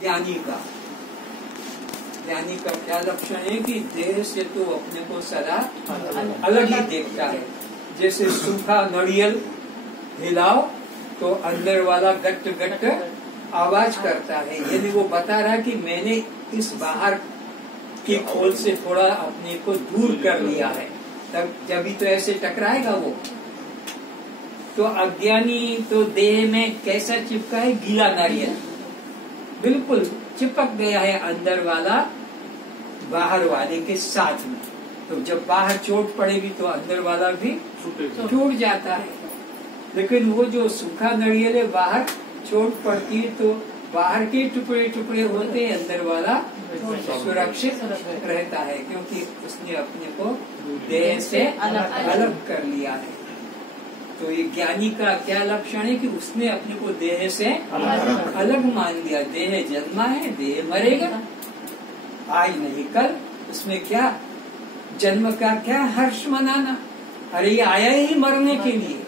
ज्ञानी का क्या लक्षण है कि देह से तो अपने को सदा अलग ही देखता है। जैसे सूखा नारियल हिलाओ तो अंदर वाला गट गट आवाज करता है, यानी वो बता रहा है कि मैंने इस बाहर की खोल से थोड़ा अपने को दूर कर लिया है, तब जब तो ऐसे टकराएगा वो। तो अज्ञानी तो देह में कैसा चिपका है, गीला नारियल बिल्कुल चिपक गया है अंदर वाला बाहर वाले के साथ में। तो जब बाहर चोट पड़ेगी तो अंदर वाला भी टूट जाता है। लेकिन वो जो सूखा नारियल है, बाहर चोट पड़ती है तो बाहर के टुकड़े टुकड़े होते हैं, अंदर वाला सुरक्षित रहता है, क्योंकि उसने अपने को देह से अलग कर लिया है। तो ये ज्ञानी का क्या लक्षण है कि उसने अपने को देह से अलग मान लिया। देह जन्मा है, देह मरेगा, आज नहीं कल। उसमें क्या जन्म का क्या हर्ष मनाना, अरे ये आया ही मरने के लिए।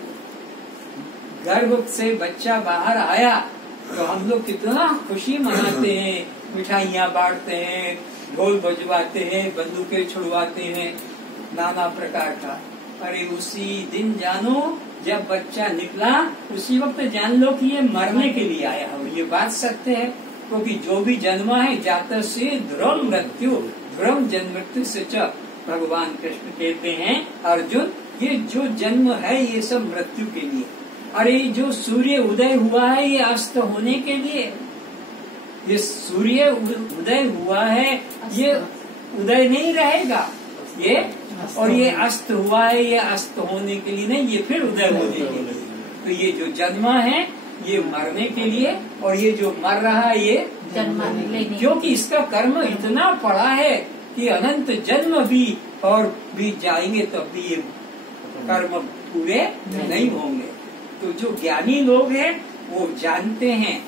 गर्भ से बच्चा बाहर आया तो हम लोग कितना खुशी मनाते हैं, मिठाइयाँ बांटते हैं, ढोल बजवाते हैं, बंदूकें छुड़वाते हैं, नाना प्रकार का। अरे उसी दिन जानो जब बच्चा निकला उसी वक्त जान लो कि ये मरने के लिए आया है। ये बात सत्य है, क्योंकि जो भी जन्मा है जात से ध्रुव मृत्यु, ध्रुव जन्म मृत्यु से च। भगवान कृष्ण कहते हैं अर्जुन, ये जो जन्म है ये सब मृत्यु के लिए। अरे जो सूर्य उदय हुआ है ये अस्त होने के लिए। ये सूर्य उदय हुआ है, ये उदय नहीं रहेगा ये, और ये अस्त हुआ है ये अस्त होने के लिए नहीं, ये फिर उदय होने के लिए। तो ये जो जन्मा है ये मरने के लिए, और ये जो मर रहा है ये क्योंकि इसका कर्म इतना पड़ा है कि अनंत जन्म भी और भी जाएंगे तब भी ये कर्म पूरे नहीं होंगे। तो जो ज्ञानी लोग हैं वो जानते हैं,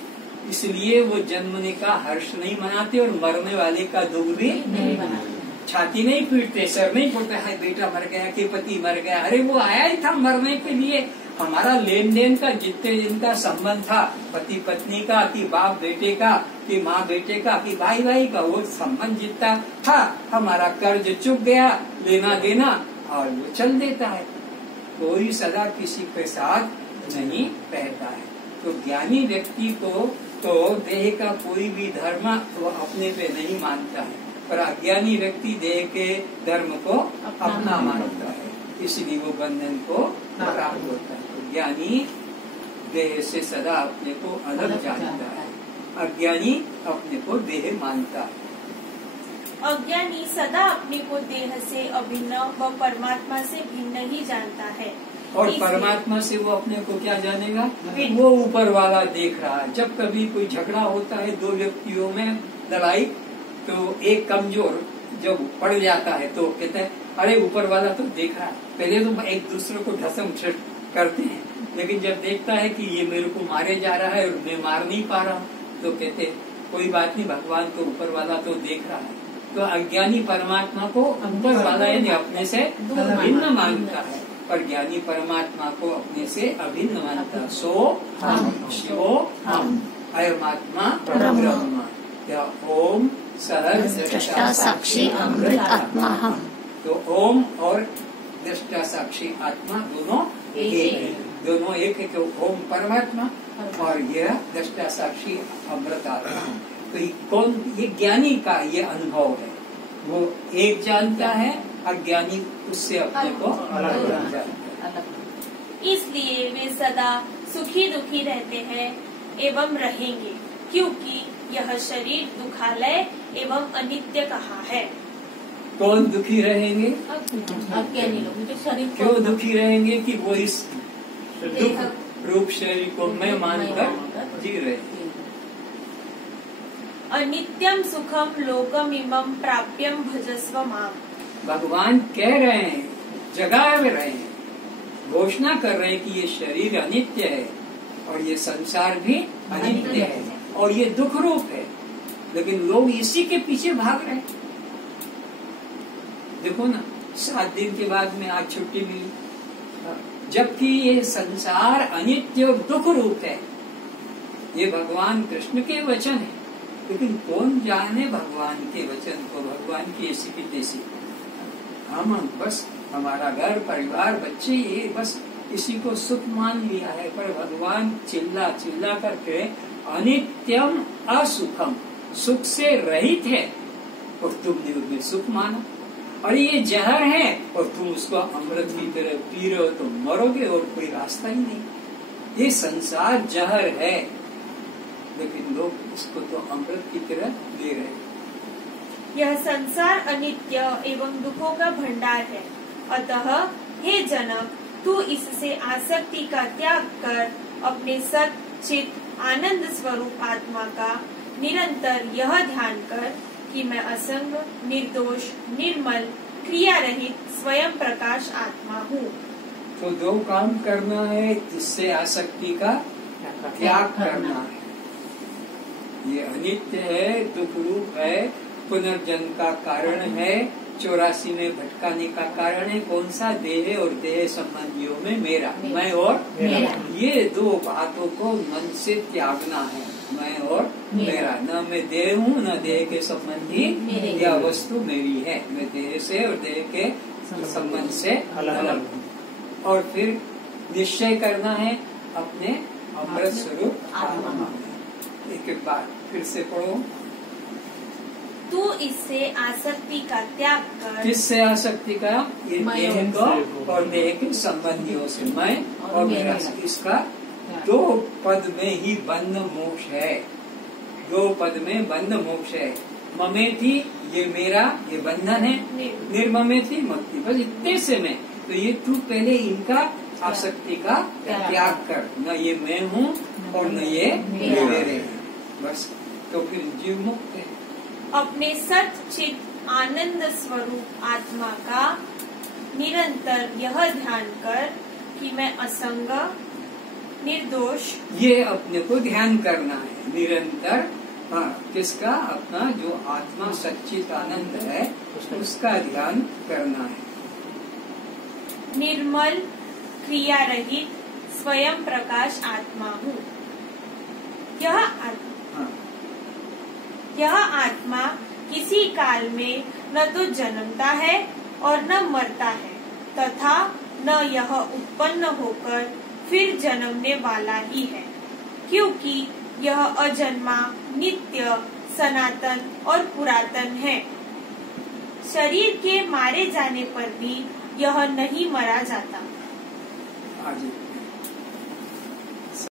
इसलिए वो जन्मने का हर्ष नहीं मनाते और मरने वाले का दुख भी नहीं मनाते। छाती नहीं पीटते, सर नहीं पीटते, हाय बेटा मर गया कि पति मर गया। अरे वो आया ही था मरने के लिए। हमारा लेन देन का जितने दिन का संबंध था, पति पत्नी का कि बाप बेटे का कि माँ बेटे का कि भाई भाई का, वो संबंध जितना था हमारा कर्ज चुक गया, लेना देना, और वो चल देता है। कोई सदा किसी के साथ नहीं रहता है। तो ज्ञानी व्यक्ति को तो देह का कोई भी धर्म वो अपने पे नहीं मानता है, पर अज्ञानी व्यक्ति देह के धर्म को अपना मानता है, इसलिए वो बंधन को प्राप्त होता है। तो ज्ञानी देह से सदा अपने को अलग जानता है, अज्ञानी अपने को देह मानता है। अज्ञानी सदा अपने को देह से अभिन्न व परमात्मा से भिन्न ही जानता है। और परमात्मा से वो अपने को क्या जानेगा, वो ऊपर वाला देख रहा है। जब कभी कोई झगड़ा होता है दो व्यक्तियों में लड़ाई, तो एक कमजोर जब पड़ जाता है तो कहते हैं अरे ऊपर वाला तो देख रहा है। पहले तो एक दूसरे को ढसम करते हैं, लेकिन जब देखता है कि ये मेरे को मारे जा रहा है और मैं मार नहीं पा रहा हूँ, तो कहते कोई बात नहीं, भगवान को ऊपर वाला तो देख रहा है। तो अज्ञानी परमात्मा को ऊपर वाला यानी अपने से भिन्न मानता है, पर ज्ञानी परमात्मा को अपने से अभिन्न मानता है। सो हम शिवो हम अयमात्मा ब्रह्म, या ओम सहस्र साक्षी अमृत आत्मा हम। तो ओम और दृष्टा साक्षी आत्मा दोनों एक है, दोनों एक है। तो ओम परमात्मा और यह दृष्टा साक्षी अमृत आत्मा। तो कौन, ये ज्ञानी का ये अनुभव है, वो एक जानता है, अज्ञानी उससे अपने को अलग जानता है। इसलिए वे सदा सुखी दुखी रहते हैं एवं रहेंगे, क्योंकि यह शरीर दुखालय एवं अनित्य कहा है। कौन दुखी रहेंगे, अज्ञानी लोग जो शरीर क्यों दुखी रहेंगे कि वो इस दुख रूप शरीर को मैं मानकर जी रहे। अनित्यम सुखम लोकम इमं प्राप्यम भजस्व माम। भगवान कह रहे हैं, जगा रहे हैं, घोषणा कर रहे हैं कि ये शरीर अनित्य है और ये संसार भी अनित्य है और ये दुख रूप है, लेकिन लोग इसी के पीछे भाग रहे हैं। देखो ना, 7 दिन के बाद में आज छुट्टी मिली, जबकि ये संसार अनित्य और दुख रूप है। ये भगवान कृष्ण के वचन है, लेकिन कौन जाने भगवान के वचन को, भगवान की ऐसी की तैसी। हम बस हमारा घर परिवार बच्चे ये बस इसी को सुख मान लिया है, पर भगवान चिल्ला चिल्ला करके अनित्यम असुखम, सुख से रहित है और तुमने उसमें सुख माना, और ये जहर है और तुम उसको अमृत की तरह पी रहे हो तो मरोगे और कोई रास्ता ही नहीं। ये संसार जहर है, लेकिन लोग इसको तो अमृत की तरह ले रहे हैं। यह संसार अनित्य एवं दुखों का भंडार है, अतः हे जनक, तू इससे आसक्ति का त्याग कर अपने सत चित आनंद स्वरूप आत्मा का निरंतर यह ध्यान कर कि मैं असंग, निर्दोष, निर्मल, क्रिया रहित स्वयं प्रकाश आत्मा हूँ। तो दो काम करना है, इससे आसक्ति का त्याग करना है। ये अनित्य है, दुख रूप है, पुनर्जन्म का कारण है, 84 में भटकाने का कारण है। कौन सा? देह और देह संबंधियों में मेरा, मैं और मेरा। ये दो बातों को मन से त्यागना है, मैं और मेरा। न मैं देह हूँ, न देह के संबंधी, यह वस्तु मेरी है। मैं देह से और देह के संबंध से अलग हूँ। और फिर निश्चय करना है अपने अमृत स्वरूप आत्मा। एक बार फिर से पढ़ो। तू इससे आसक्ति का त्याग कर। किससे आसक्ति का? ये देह को और देह के संबंधियों से, मैं और मेरा। इसका दो पद में ही बंध मोक्ष है, दो पद में बंध मोक्ष है। ममेथी ये मेरा, ये बंधन है, निर्ममेथी मुक्ति, बस इतने से मैं। तो ये तू पहले इनका आसक्ति का त्याग कर, न ये मैं हूँ और न ये मेरे हैं, बस। तो फिर जीव मुक्त है। अपने सत चित आनंद स्वरूप आत्मा का निरंतर यह ध्यान कर कि मैं असंग, निर्दोष, ये अपने को ध्यान करना है निरंतर। हाँ, किसका? अपना जो आत्मा सच्चित आनंद है उसका ध्यान करना है। निर्मल, क्रिया रहित, स्वयं प्रकाश आत्मा हूँ। यह आत्मा किसी काल में न तो जन्मता है और न मरता है, तथा न यह उत्पन्न होकर फिर जन्मने वाला ही है, क्योंकि यह अजन्मा, नित्य, सनातन और पुरातन है। शरीर के मारे जाने पर भी यह नहीं मरा जाता। आगे